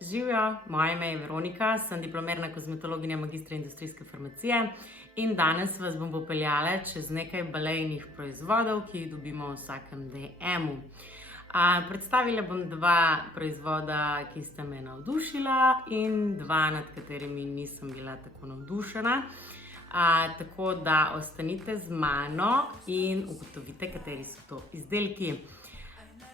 Živjo, moje ime je Veronika, sem diplomirana kozmetologinja magistra industrijske farmacije in danes vas bom popeljala čez nekaj balejnih proizvodov, ki jih dobimo v vsakem DM-u. Predstavila bom dva proizvoda, ki sta me navdušila in dva, nad katerimi nisem bila tako navdušena. Tako da ostanite z mano in ugotovite, kateri so to izdelki.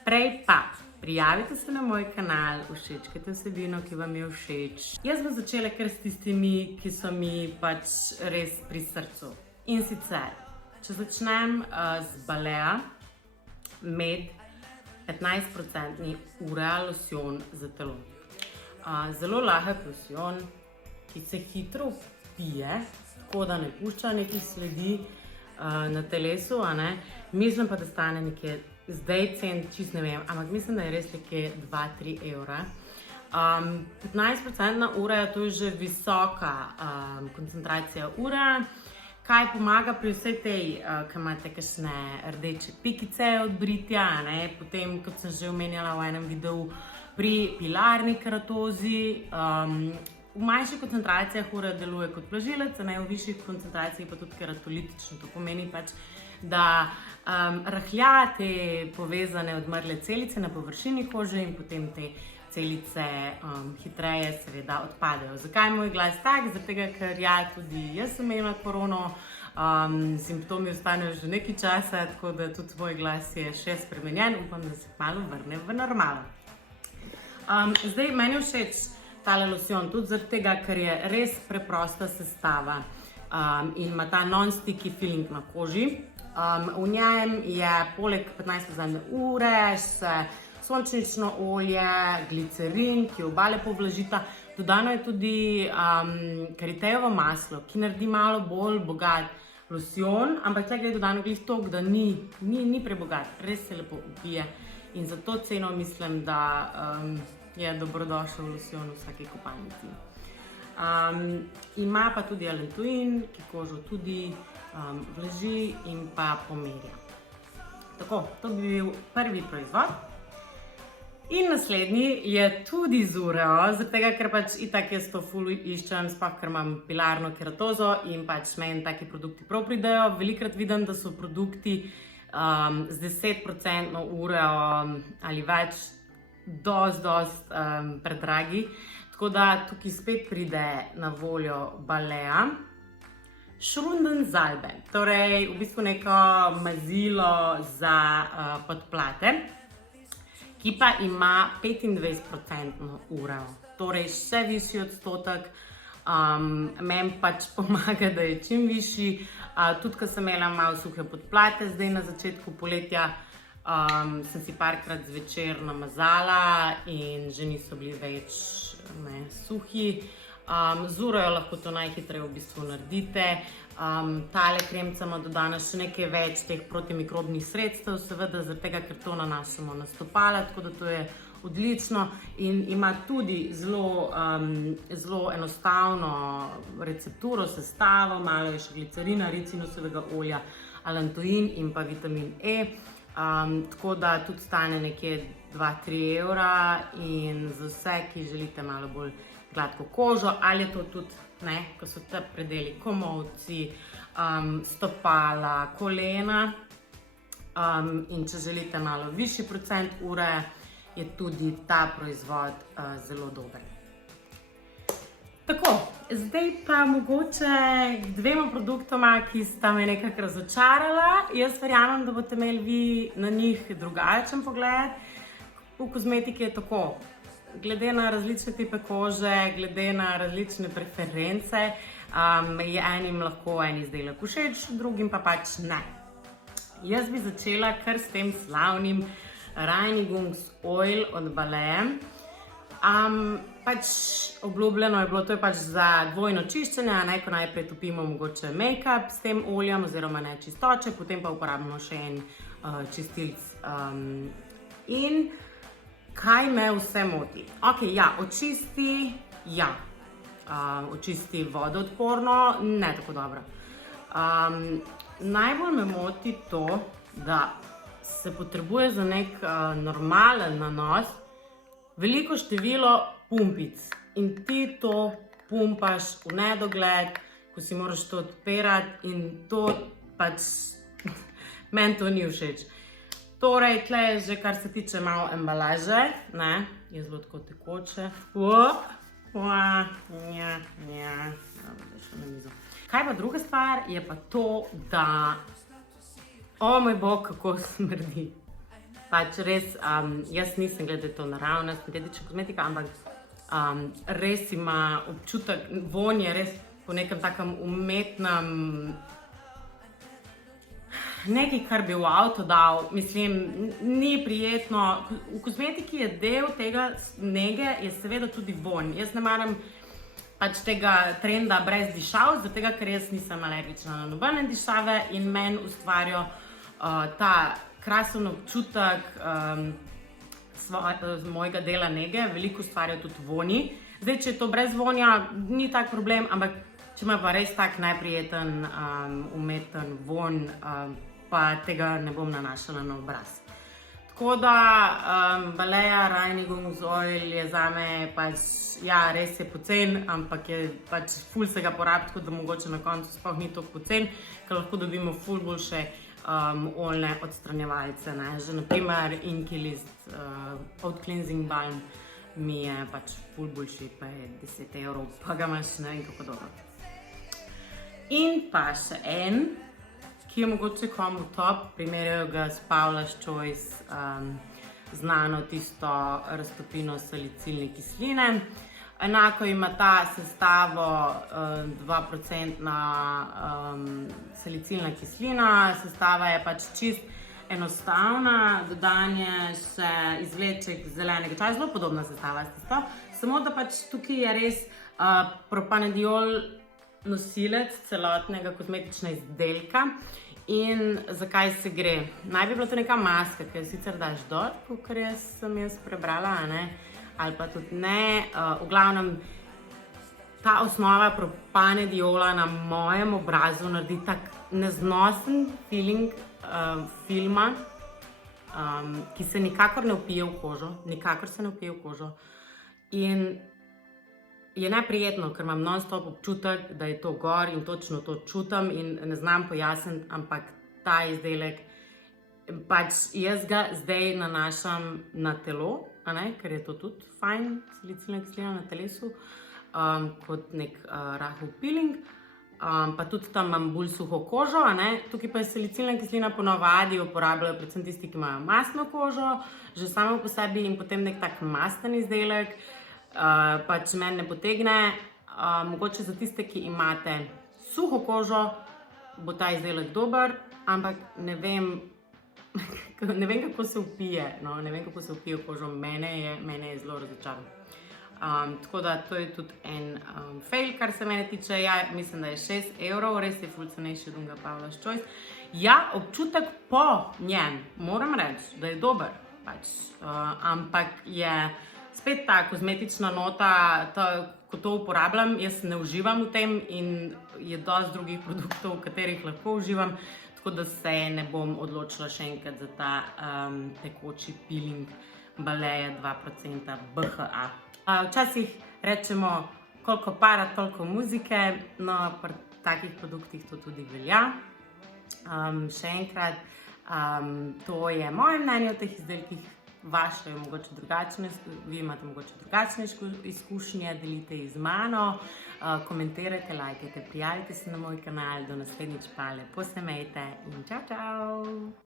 Prej pa prijavite se na moj kanal, všečkajte vsebino, ki vam je všeč. Jaz bom začela kar s tistimi, ki so mi pač res pri srcu. In sicer, če začnem z Balea Med 15% Urea losjon za telo. Zelo lahek losjon, ki se hitro pije, tako da ne pušča nekih sledi na telesu, Mislim pa, da stane nekje, zdaj cen čist ne vem, ampak mislim, da je res nekje 2-3 evra. 15% urea, to je že visoka koncentracija urea, kaj pomaga pri vsej tej, ki imate kakšne rdeče pikice od britja, potem, kot sem že omenjala v enem videu, pri pilarni keratozi. V manjših koncentracijah urea deluje kot vlažilec, v višjih koncentracijah pa tudi keratolitično. To pomeni pač, da rahlja te povezane odmrle celice na površini kože in potem te celice hitreje seveda odpadejo. Zakaj je moj glas tak? Zaradi tega, ker tudi jaz sem imela korono, simptomi ostanejo že nekaj časa, tako da tudi moj glas je še spremenjen, upam, da se kmalu vrne v normalo. Zdaj, meni je všeč tale losjon tudi zaradi tega, ker je res preprosta sestava in ima ta non-sticky feeling na koži. V njem je poleg 15% ure še sončnično olje, glicerin, ki oba lepo vlažita. Dodano je tudi karitejevo maslo, ki naredi malo bolj bogat losjon, ampak tukaj je dodano glih toliko, da ni prebogat, res se lepo upije. In za to ceno mislim, da je dobrodošel losjon v vsaki kopalnici. Ima pa tudi alantoin, ki kožo tudi vlaži in pa pomerja. Tako, to bi bil prvi proizvod. In naslednji je tudi z ureo, zaradi tega, ker pač itak jaz to ful iščem, sploh ker imam pilarno keratozo in pač meni taki produkti prav pridejo. Velikokrat vidim, da so produkti z 10% ureo ali več dost predragi. Tako da tukaj spet pride na voljo Balea Schrundenzalbe, torej v bistvu neko mazilo za podplate, ki pa ima 25% ureo, torej še višji odstotek. Meni pač pomaga, da je čim višji. Tudi, ko sem imela malo suhe podplate, zdaj na začetku poletja, sem si parkrat zvečer namazala in že niso bili več suhi. Z ureo lahko to najhitreje v bistvu naredite. Tale kremca ima dodana še nekaj več teh protimikrobnih sredstev, seveda zaradi tega, ker to nanašamo na stopala, tako da to je odlično in ima tudi zelo enostavno recepturo, sestavo, malo je še glicerina, ricinusovega olja, alantoin in pa vitamin E. Tako da tudi stane nekje 2-3 evra in za vse, ki želite malo bolj gladko kožo, ali je to tudi, ko so te predeli komolci, stopala, kolena in če želite malo višji procent ure, je tudi ta proizvod zelo dober. Tako, zdaj pa mogoče k dvema produktoma, ki sta me nekako razočarala. Jaz verjamem, da boste imeli vi na njih drugačen pogled. V kozmetiki je tako, glede na različne tipe kože, glede na različne preference, je enim lahko en izdelek všeč, drugim pa pač ne. Jaz bi začela kar s tem slavnim Reinigungsoil od Balea. Pač obljubljeno je bilo, to je pač za dvojno čiščenje, ko najprej topimo mogoče make-up s tem oljem oziroma nečistoče, potem pa uporabimo še en čistilc. In kaj me vse moti? Očisti vodoodporno, ne tako dobro. Najbolj me moti to, da se potrebuje za nek normalen nanos veliko število pumpic in ti to pumpaš v nedogled, ko si moraš to odpirati in to pač meni to ni všeč. Torej, tle je že, kar se tiče malo embalaže, ne, je zelo tako tekoče. Kaj pa druga stvar, je pa to, da, o moj bog, kako smrdi. Pač res, jaz nisem glede to naravna sintetična kozmetika, ampak res ima občutek, vonj je res po nekem takem umetnem, nekaj, kar bi v avto dal, mislim, ni prijetno. V kozmetiki je del tega nege, je seveda tudi vonj. Jaz ne maram pač tega trenda brez dišav, zato ker jaz nisem alergična na nobene dišave in meni ustvarjajo ta krasen občutek mojega dela nege, veliko ustvarjajo tudi vonji. Zdaj, če je to brez vonja, ni tak problem, ampak če ima pa res tak neprijeten, umeten vonj, pa tega ne bom nanašala na obraz. Tako da Balea Reinigungsoil je zame pač, ja, res je pocen, ampak je pač ful se ga porabi, tako da mogoče na koncu sploh ni toliko pocen, ker lahko dobimo ful boljše oljne odstranjevalce, ne. Že naprimer Inky List Oat Cleansing Balm mi je pač ful boljši, pa je 10 €, pa ga imaš ne vem kako dobro. In pa še en, ki je mogoče komu top, primerjajo ga s Paula's Choice, znano tisto raztopino salicilne kisline. Enako ima ta sestavo 2% salicilna kislina, sestava je pač čist enostavna, dodan je še izvleček zelenega čaja, zelo podobna sestava s tisto, samo da pač tukaj je res propanediol nosilec celotnega kozmetičnega izdelka. In zakaj se gre? Naj bi bila to neka maska, ki jo sicer daš dol, kakor sem jaz prebrala, ali pa tudi ne. V glavnem, ta osnova propanediola na mojem obrazu naredi tak neznosen feeling filma, ki se nikakor ne vpije v kožo, in je neprijetno, ker imam non-stop občutek, da je to gor in točno to čutim in ne znam pojasniti, ampak ta izdelek, pač jaz ga zdaj nanašam na telo, ker je to tudi fajn, salicilna kislina na telesu, kot nek rahel peeling, pa tudi tam imam bolj suho kožo, tukaj pa je salicilna kislina ponavadi uporabljajo predvsem tisti, ki imajo mastno kožo, že samo po sebi in potem nek tak masten izdelek, pač meni ne potegne. Mogoče za tiste, ki imate suho kožo, bo ta izdelek dober, ampak ne vem, kako se vpije, ne vem, kako se vpije v kožo, mene je zelo razočaran. Tako da to je tudi en fail, kar se mene tiče. Ja, mislim, da je 6 €, res je ful cenejši od onega Paula's Choice. Ja, občutek po njem, moram reči, da je dober, pač, ampak je spet ta kozmetična nota, ko to uporabljam, jaz ne uživam v tem in je dosti drugih produktov, v katerih lahko uživam, tako da se ne bom odločila še enkrat za ta tekoči peeling Balea 2% BHA. Včasih rečemo, koliko para, toliko muzike, no pri takih produktih to tudi velja. Še enkrat, to je moje mnenje o teh izdelkih, vaše je mogoče drugačne, vi imate mogoče drugačne izkušnje, delite jih z mano, komentirajte, lajkajte, prijavite se na moj kanal, do naslednjič pa lepo se imejte in čau, čau!